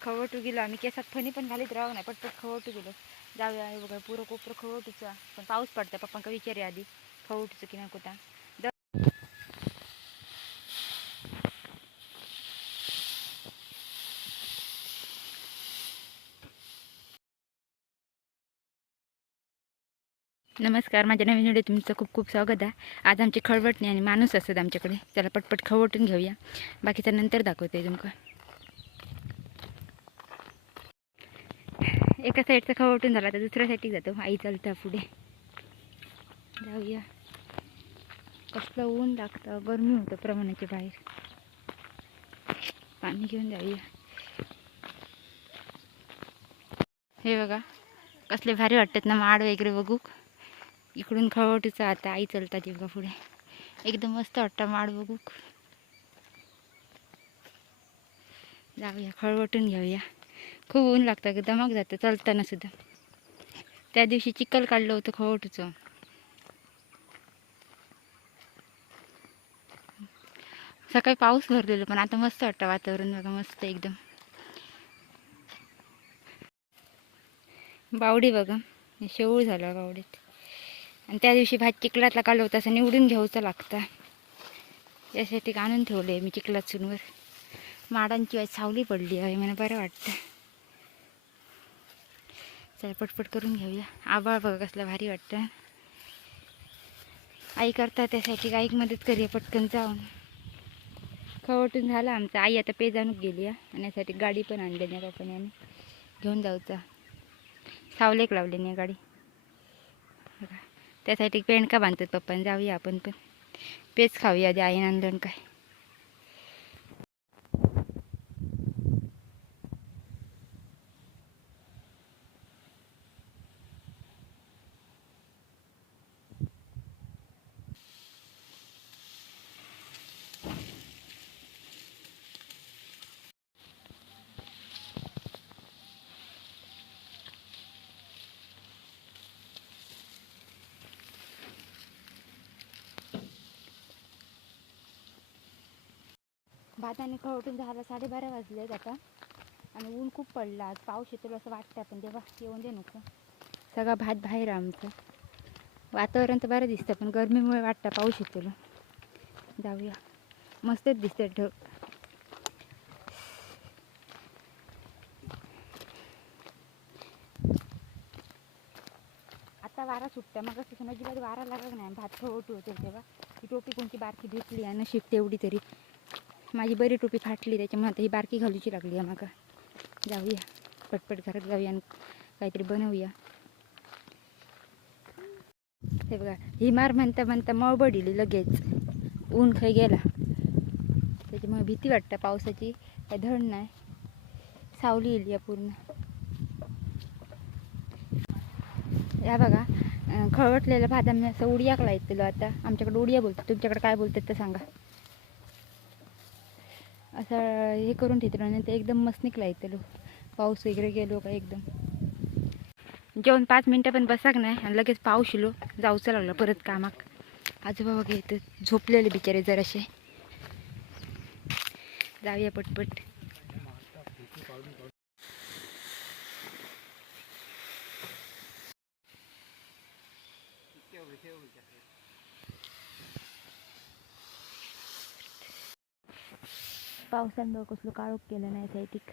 खवटू गेलो. आम्ही केसात फणी पण घालीत राहू नाही पटपट खवटू गेलो. जाऊया हे बघा पुरं कोपरं खवटूचा. पण पाऊस पडता पप्पांका विचारूया आधी खवटूचं की नाही कुठं नमस्कार माझ्या नवीन व्हिडिओ तुमचं खूप खूप स्वागत आहे. आज आमची खळवटणी आणि माणूस असतात आमच्याकडे. त्याला पटपट खवटून घेऊया. बाकीचं नंतर दाखवते तुमका एका साईडचा खवटून झाला तर दुसऱ्या साईडला जातो. आई चालतं पुढे. जाऊया. कसलं ऊन लागतं. गरमी होतं प्रमाणाच्या बाहेर. पाणी घेऊन जाऊया. हे बघा कसले भारी वाटतात ना माड वगैरे बघू इकडून खवटीचं आता आई चलतात बघा पुढे. एकदम मस्त वाटतं माड बघू जाऊया खळवटून घेऊया. खूप ऊन लागतं दमक जातं चालताना सुद्धा. त्या दिवशी चिखल काढलं होतं खोटचं सकाळी पाऊस भरलेलो पण आता मस्त वाटतं वातावरण बघा मस्त एकदम. बावडी बघा शेवळ झालं बावडीत. आणि त्या दिवशी भात चिखलातला काढलं होतं असं निवडून घ्यायचं लागतं. यासाठी आणून ठेवले मी चिखलात चुनवर. माडांची आज सावली पडली आहे मला बरं वाटतं. चला पटपट करून घेऊया. आबाळ बघा कसला भारी वाटतं आई करता त्यासाठी आईक मदत करूया पटकन जाऊन. खवटून झालं आमचं. आई आता पेजानूक गेली आणि यासाठी गाडी पण आणली नाही पप्पाने आम्ही घेऊन जाऊचा. सावलेक लावले नाही गाडी. बघा. त्यासाठी पेंडका बांधतात पप्पाने. जाऊया आपण पण. पेच खाऊया आधी आईन आणलं काय. भात आणि खवटून झाला साडेबारा वाजले आता. आणि ऊन खूप पडला आज. पाऊस येतो असं वाटतं पण तेव्हा येऊन दे नको. सगळा भात बाहेर आमचं. वातावरण तर बरं दिसतं पण गरमीमुळे वाटतं पाऊस येतो जाऊया. मस्तच दिसतं ढग. आता वारा सुटतं मग असं अजिबात वारा लागत नाही. भात खवटू होते तेव्हा. ती टोपी कोणती बारकी भेटली आणि शिकते एवढी तरी. माझी बरी टोपी फाटली त्याच्यामुळे आता ही बारकी घालूची लागली आहे माका जाऊया. पटपट घरात जाऊया आणि काहीतरी बनवूया. हे बघा ही मार म्हणता म्हणता मळबडिली लगेच. ऊन खाई गेला. त्याच्यामुळे भीती वाटतं पावसाची काय धड नाही. सावली येईल या पूर्ण. या बघा खळवटलेलं खळवटलेला भात आम्ही असं उडियाक येतलो आता. आमच्याकडे उडिया बोलतात. तुमच्याकडे काय बोलतात ते सांगा. असं हे करून ठेवतो आणि ते एकदम मस्त निघला लोक. पाऊस वगैरे गेलो का एकदम. जेवण पाच मिनटं पण बसाक नाही आणि लगेच पाऊस येलो जाऊचं लागलं परत कामाक. आजोबा बघा येतं झोपलेले बिचारे जराशे जाऊया पटपट. पावसानं बघ कसलं काळोख केलं नाही सायटिक.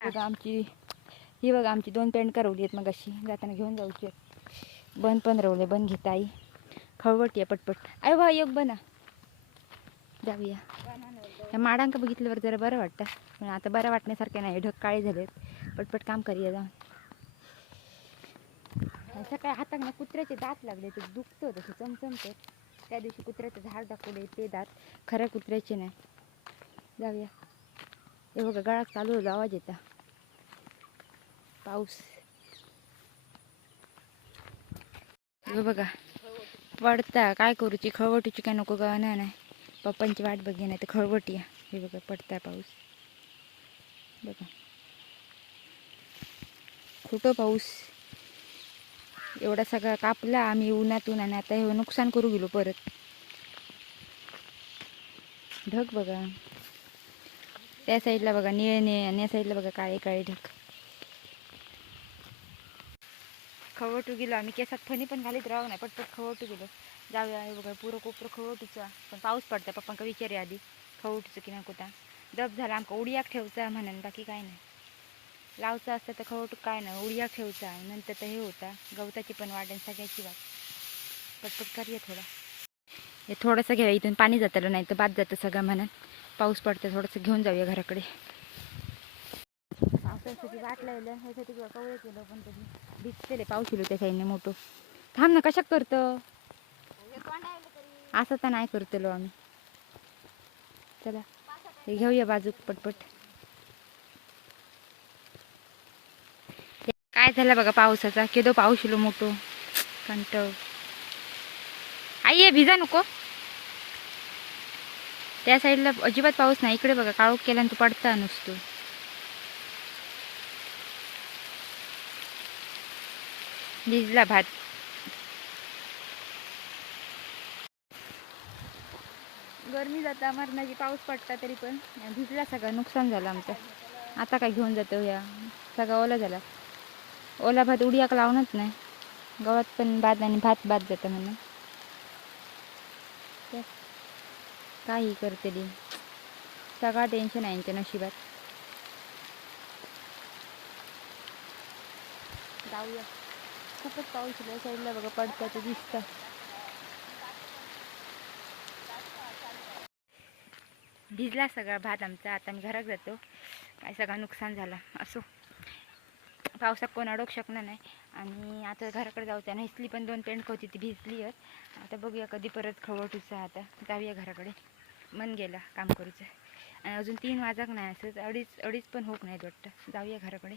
बघा आमची ही बघा आमची दोन पेंट करवली आहेत मग अशी जाताना घेऊन जाऊची आहेत. बन पण रवले बन घेता आई खळवटी आहे पटपट. आई बा एक बना. जाऊया. ह्या माडांक बघितल्यावर जरा बरं वाटतं. पण आता बरं वाटण्यासारखे नाही ढग काळे झालेत. पटपट काम करूया जाऊन. सकाळी हाताक ना कुत्र्याचे दात लागले ते दुखतं तसं चमचमतं त्या दिवशी कुत्र्याचं झाड दाखवले ते दात खऱ्या कुत्र्याचे नाही. जाऊया. हे बघा गळा चालू होतो आवाज येता. पाऊस. हे बघा. पडता. काय करूची? खळवटीची काय नको का नाही. पप्पांची वाट बघे नाही तर खळवटी हे बघा पडताय पाऊस. बघा. खोटं पाऊस. एवढा सगळा कापला आम्ही उन्हातून आणि आता हे नुकसान करू गेलो परत. ढग बघा. त्या साईडला बघा निळे निळे आणि या साईडला बघा काळे काळे ढग. खवटू गेलो. आम्ही केसात फणी पण घालीत राहू नाही. पटपट खवटू गेलो. जाऊया हे बघा पुरं कोपरं खवटूचा पण पाऊस पडता पप्पांका विचारे आधी. खवटूचं की नको कुठं दब झाला आमका उडियाक ठेवचा म्हणून बाकी काय नाही. लावचा असतं तर खवटू काय नाही उडियाक ठेवचा नंतर तर हे होता गवताची पण वाट आणि सगळ्याची वाट. पटपट करूया थोडा. हे थोडंसं घ्या इथून पाणी जातं नाही तर बाद जातं सगळं म्हणून. पाऊस पडतं थोडंसं घेऊन जाऊया घराकडे. पावसासाठी वाट लावलं ह्यासाठी किंवा कवळे केलं पण तरी भिजतेले पावशिलो त्या साईडने मोठं. थांब ना कशाक करतं? असं तर नाही करतलो आम्ही. चला हे घेऊया बाजूक पटपट. काय झालं बघा पावसाचा? केदो पाऊस येलो मोठो. कंटव आई ये भिजा नको. त्या साईडला अजिबात पाऊस नाही. इकडे बघा काळोख केला तो पडता नुसतो. भिजला भात. गरमी जाता मरणाची पाऊस पडता तरी पण. भिजला सगळं नुकसान झालं आमचं. आता काय घेऊन जातो या. सगळा ओला झाला. ओला भात उडियाक लावणच नाही. गवत पण भात आणि भात भात जातं म्हणून. काही करते ती. सगळा टेन्शन आहे यांच्या नशिबात. जाऊया. खूपच पाऊस आहे साईडला बघा पडतात दिसतात भिजला सगळा भात आमचा आता मी घरात जातो. काय सगळं नुकसान झालं असो. पावसात कोण अडवू शकणार नाही. आणि आता घराकडे जाऊ त्या इथली पण दोन पेंट होती ती भिजली आहे आता बघूया कधी परत खवटूचा आता. जाऊया घराकडे. मन गेला काम करूचं. आणि अजून तीन वाजक नाही असं अडीच अडीच पण होत नाहीत वाटतं. जाऊया घराकडे.